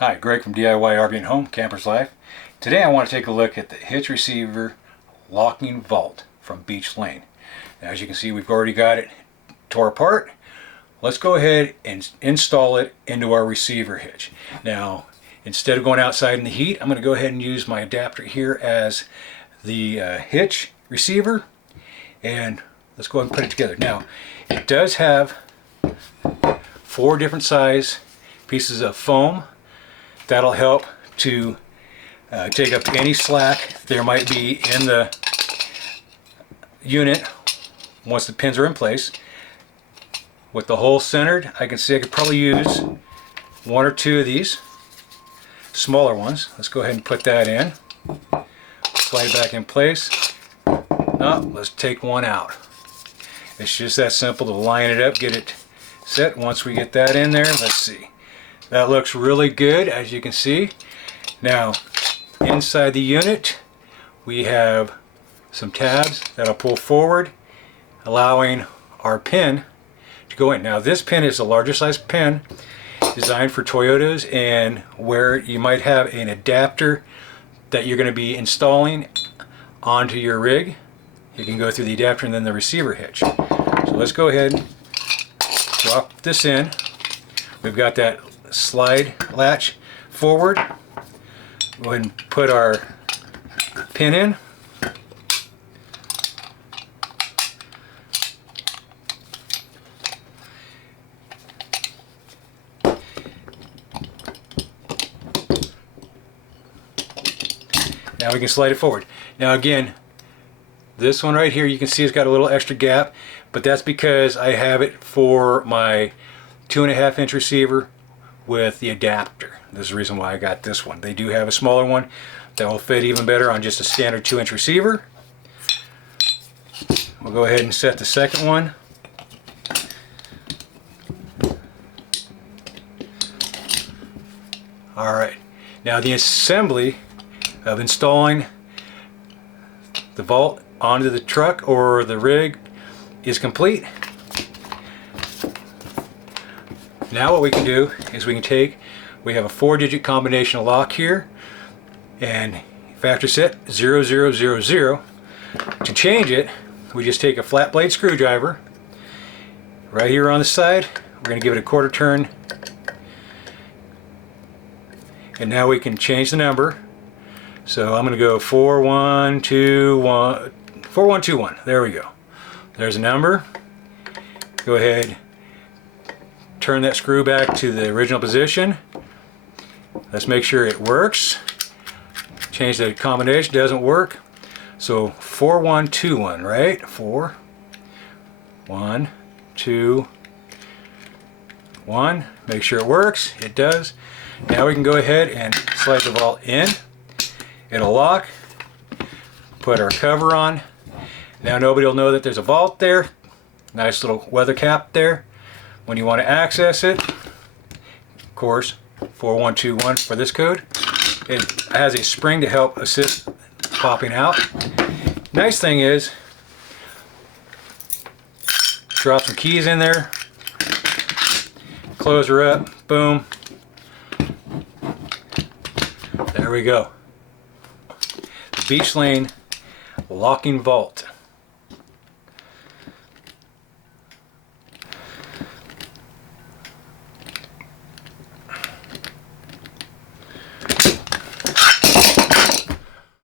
Hi, Greg from DIY RV and Home, Camper's Life. Today I want to take a look at the hitch receiver locking vault from Beech Lane. Now, as you can see, we've already got it tore apart. Let's go ahead and install it into our receiver hitch. Now, instead of going outside in the heat, I'm going to go ahead and use my adapter here as the hitch receiver, and let's go ahead and put it together. Now, it does have 4 different size pieces of foam. That'll help to take up any slack there might be in the unit once the pins are in place. With the hole centered, I can see I could probably use 1 or 2 of these smaller ones. Let's go ahead and put that in. Slide it back in place. Now, let's take one out. It's just that simple to line it up, get it set. Once we get that in there, let's see. That looks really good, as you can see. Now, inside the unit, we have some tabs that'll pull forward, allowing our pin to go in. Now, this pin is a larger size pin designed for Toyotas, and where you might have an adapter that you're going to be installing onto your rig, you can go through the adapter and then the receiver hitch. So let's go ahead and drop this in. We've got that slide latch forward. Go ahead and put our pin in. Now we can slide it forward. Now again, this one right here, you can see it's got a little extra gap, but that's because I have it for my 2.5 inch receiver with the adapter. This is the reason why I got this one. They do have a smaller one that will fit even better on just a standard 2-inch receiver. We'll go ahead and set the second one. Alright, now the assembly of installing the vault onto the truck or the rig is complete. Now what we can do is we have a 4-digit combination lock here, and factory set 0000. To change it, we just take a flat blade screwdriver right here on the side. We're going to give it a 1/4 turn, and now we can change the number. So I'm going to go 4121, 4121. There we go. There's a number. Go ahead, turn that screw back to the original position. Let's make sure it works. Change the combination, doesn't work. So 4121, right? 4 1 2 1. Make sure it works. It does. Now we can go ahead and slide the vault in. It'll lock. Put our cover on. Now nobody will know that there's a vault there. Nice little weather cap there. When you want to access it, of course, 4121 for this code. It has a spring to help assist popping out. Nice thing is, drop some keys in there, close her up, boom. There we go. The Beech Lane locking vault.